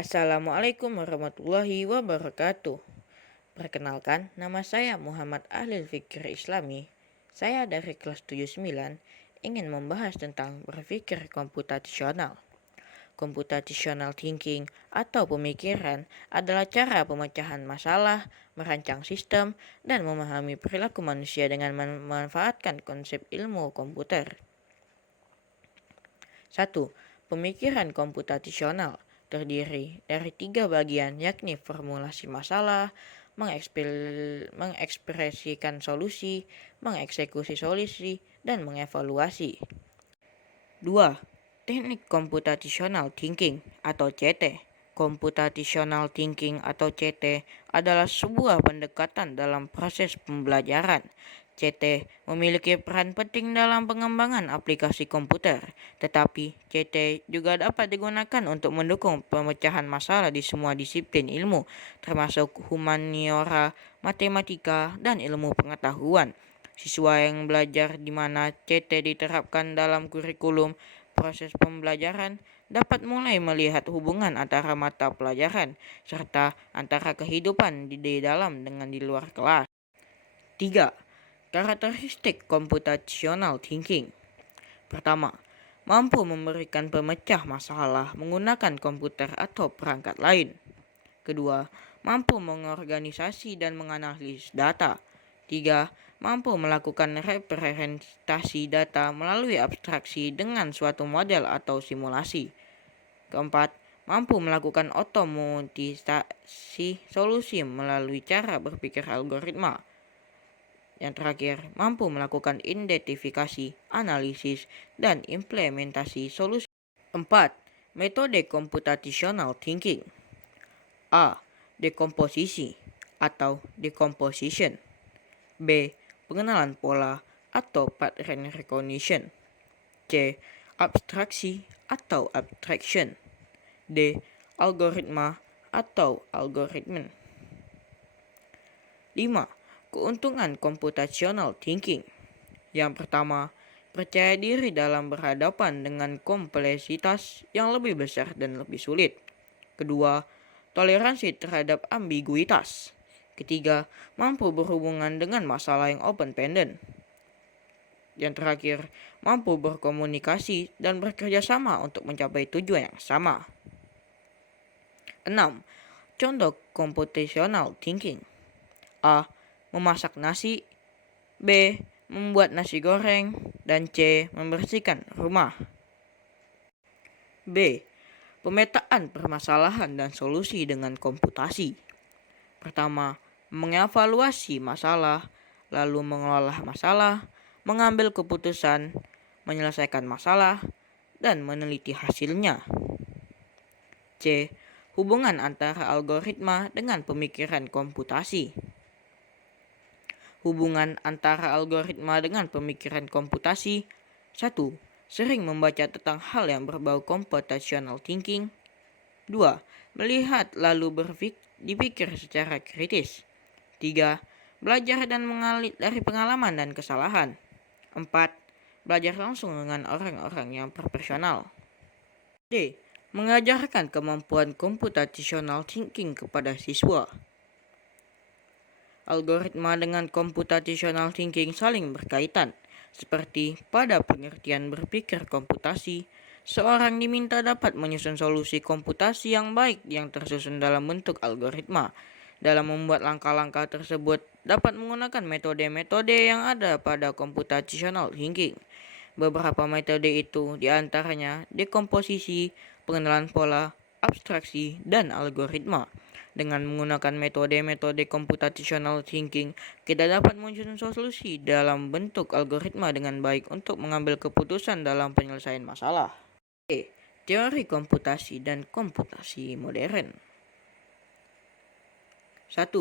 Assalamualaikum warahmatullahi wabarakatuh. Perkenalkan, nama saya Muhammad Ahlil Fikri Islami. Saya dari kelas 79 ingin membahas tentang berpikir komputasional. Computational thinking atau pemikiran adalah cara pemecahan masalah, merancang sistem, dan memahami perilaku manusia dengan memanfaatkan konsep ilmu komputer. 1. Pemikiran komputasional terdiri dari 3 bagian, yakni formulasi masalah, mengekspresikan solusi, mengeksekusi solusi, dan mengevaluasi. 2. Teknik computational thinking atau CT. Computational thinking atau CT adalah sebuah pendekatan dalam proses pembelajaran. CT memiliki peran penting dalam pengembangan aplikasi komputer, tetapi CT juga dapat digunakan untuk mendukung pemecahan masalah di semua disiplin ilmu, termasuk humaniora, matematika, dan ilmu pengetahuan. Siswa yang belajar di mana CT diterapkan dalam kurikulum proses pembelajaran dapat mulai melihat hubungan antara mata pelajaran serta antara kehidupan di dalam dengan di luar kelas. 3. Karakteristik computational thinking. Pertama, mampu memberikan pemecah masalah menggunakan komputer atau perangkat lain. Kedua, mampu mengorganisasi dan menganalisis data. 3. Mampu melakukan representasi data melalui abstraksi dengan suatu model atau simulasi. Keempat, mampu melakukan otomatisasi solusi melalui cara berpikir algoritma. Yang terakhir, mampu melakukan identifikasi, analisis, dan implementasi solusi. 4. Metode computational thinking. A. Dekomposisi atau decomposition. B. Pengenalan pola atau pattern recognition. C. Abstraksi atau abstraction. D. Algoritma atau algoritmen. 5. Keuntungan computational thinking. Yang pertama, percaya diri dalam berhadapan dengan kompleksitas yang lebih besar dan lebih sulit. Kedua, toleransi terhadap ambiguitas. Ketiga, mampu berhubungan dengan masalah yang open-ended. Yang terakhir, mampu berkomunikasi dan bekerja sama untuk mencapai tujuan yang sama. 6. Contoh computational thinking. A. Memasak nasi. B. Membuat nasi goreng. Dan C. Membersihkan rumah. B. Pemetaan permasalahan dan solusi dengan komputasi. Pertama, mengevaluasi masalah, lalu mengolah masalah, mengambil keputusan, menyelesaikan masalah, dan meneliti hasilnya. C. Hubungan antara algoritma dengan pemikiran komputasi. Hubungan antara algoritma dengan pemikiran komputasi. 1. Sering membaca tentang hal yang berbau computational thinking. 2. Melihat lalu dipikir secara kritis. 3. Belajar dan mengalir dari pengalaman dan kesalahan. 4. Belajar langsung dengan orang-orang yang profesional. D. Mengajarkan kemampuan computational thinking kepada siswa. Algoritma dengan computational thinking saling berkaitan. Seperti pada pengertian berpikir komputasi, seorang diminta dapat menyusun solusi komputasi yang baik yang tersusun dalam bentuk algoritma. Dalam membuat langkah-langkah tersebut dapat menggunakan metode-metode yang ada pada computational thinking. Beberapa metode itu diantaranya dekomposisi, pengenalan pola, abstraksi, dan algoritma. Dengan menggunakan metode-metode computational thinking, kita dapat menyusun solusi dalam bentuk algoritma dengan baik untuk mengambil keputusan dalam penyelesaian masalah. Teori komputasi dan komputasi modern. 1.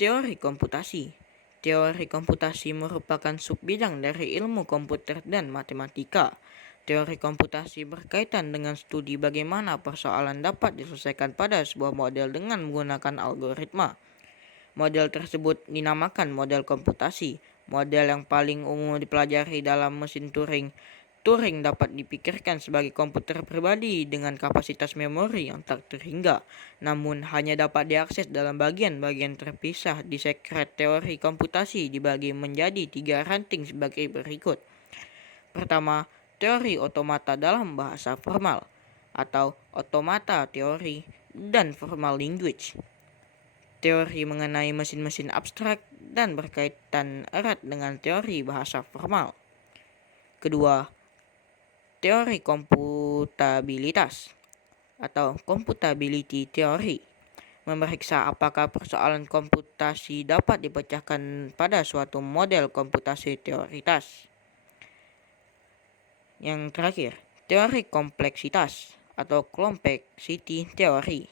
Teori komputasi. Teori komputasi merupakan subbidang dari ilmu komputer dan matematika. Teori komputasi berkaitan dengan studi bagaimana persoalan dapat diselesaikan pada sebuah model dengan menggunakan algoritma. Model tersebut dinamakan model komputasi. Model yang paling umum dipelajari dalam mesin Turing Turing dapat dipikirkan sebagai komputer pribadi dengan kapasitas memori yang tak terhingga, namun hanya dapat diakses dalam bagian-bagian terpisah. Di sekret teori komputasi dibagi menjadi 3 ranting sebagai berikut. Pertama, teori otomata dalam bahasa formal atau otomata teori dan formal language. Teori mengenai mesin-mesin abstrak dan berkaitan erat dengan teori bahasa formal. Kedua, teori komputabilitas atau computability theory memeriksa apakah persoalan komputasi dapat dipecahkan pada suatu model komputasi teoritas. Yang terakhir, teori kompleksitas atau complexity theory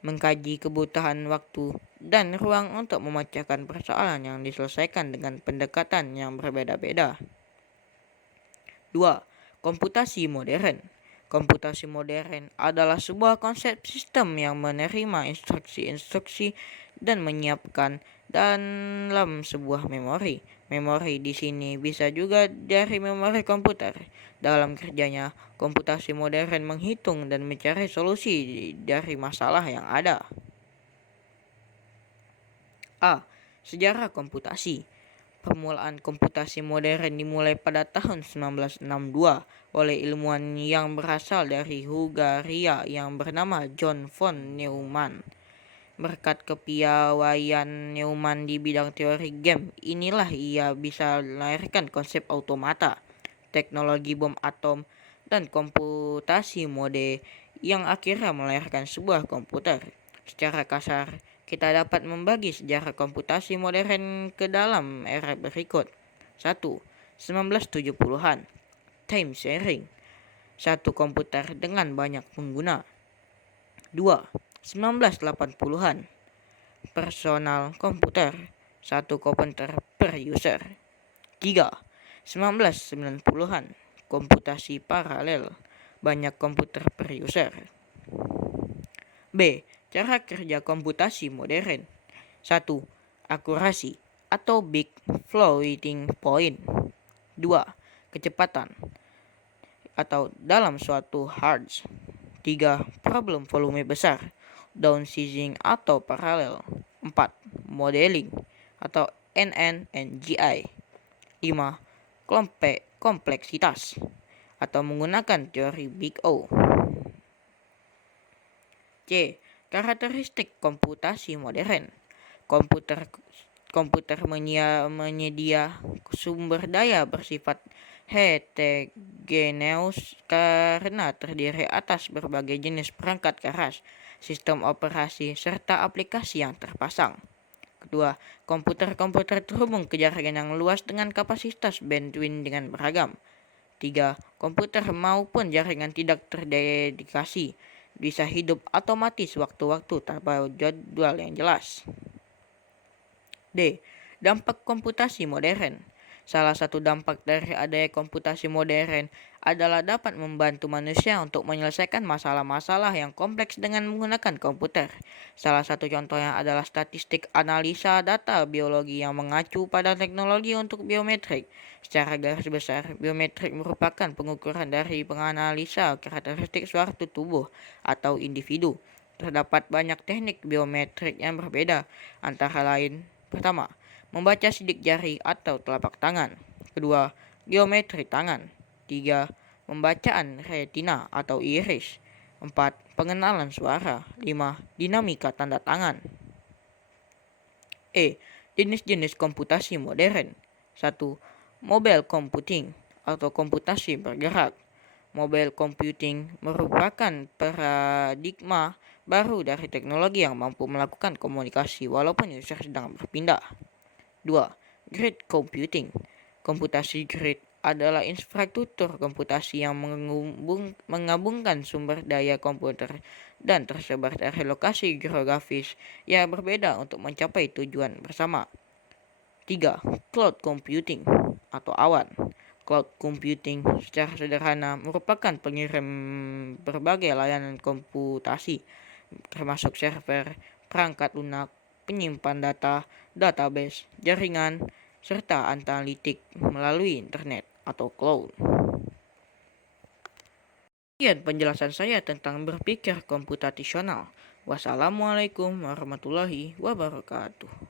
mengkaji kebutuhan waktu dan ruang untuk memecahkan persoalan yang diselesaikan dengan pendekatan yang berbeda-beda. 2. Komputasi modern. Komputasi modern adalah sebuah konsep sistem yang menerima instruksi-instruksi dan menyiapkan dalam sebuah memori. Memori di sini bisa juga dari memori komputer. Dalam kerjanya, komputasi modern menghitung dan mencari solusi dari masalah yang ada. A. Sejarah komputasi. Permulaan komputasi modern dimulai pada tahun 1962 oleh ilmuwan yang berasal dari Hungaria yang bernama John von Neumann. Berkat kepiawaian Neumann di bidang teori game, inilah ia bisa melahirkan konsep automata, teknologi bom atom, dan komputasi mode yang akhirnya melahirkan sebuah komputer. Secara kasar, kita dapat membagi sejarah komputasi modern ke dalam era berikut. 1. 1970-an. Time sharing. Satu komputer dengan banyak pengguna. 2. 1980-an. Personal komputer. Satu komputer per user. 3. 1990-an. Komputasi paralel. Banyak komputer per user. B. Cara kerja komputasi modern. 1. Akurasi atau big floating point. 2. Kecepatan atau dalam suatu hertz. 3. Problem volume besar, downsizing atau paralel. 4. Modeling atau NNNGI. 5. Kompleksitas atau menggunakan teori Big O. C. Karakteristik komputasi modern. Komputer menyedia sumber daya bersifat heterogeneus karena terdiri atas berbagai jenis perangkat keras, sistem operasi, serta aplikasi yang terpasang. Kedua, komputer terhubung ke jaringan yang luas dengan kapasitas bandwidth dengan beragam. 3. Komputer maupun jaringan tidak terdedikasi bisa hidup otomatis waktu-waktu tanpa jadwal yang jelas. D. Dampak komputasi modern. Salah satu dampak dari adanya komputasi modern adalah dapat membantu manusia untuk menyelesaikan masalah-masalah yang kompleks dengan menggunakan komputer. Salah satu contohnya adalah statistik analisa data biologi yang mengacu pada teknologi untuk biometrik. Secara garis besar, biometrik merupakan pengukuran dari penganalisa karakteristik suatu tubuh atau individu. Terdapat banyak teknik biometrik yang berbeda, antara lain: pertama, membaca sidik jari atau telapak tangan. Kedua, geometri tangan. 3. Pembacaan retina atau iris. 4. Pengenalan suara. 5. Dinamika tanda tangan. E. Jenis-jenis komputasi modern. 1. Mobile computing atau komputasi bergerak. Mobile computing merupakan paradigma baru dari teknologi yang mampu melakukan komunikasi walaupun user sedang berpindah. 2. Grid computing. Komputasi grid adalah infrastruktur komputasi yang menggabungkan sumber daya komputer dan tersebar dari lokasi geografis yang berbeda untuk mencapai tujuan bersama. 3. Cloud computing atau awan. Cloud computing secara sederhana merupakan pengirim berbagai layanan komputasi, termasuk server, perangkat lunak, penyimpan data, database, jaringan, serta analitik melalui internet atau cloud. Sekian penjelasan saya tentang berpikir komputasional. Wassalamualaikum warahmatullahi wabarakatuh.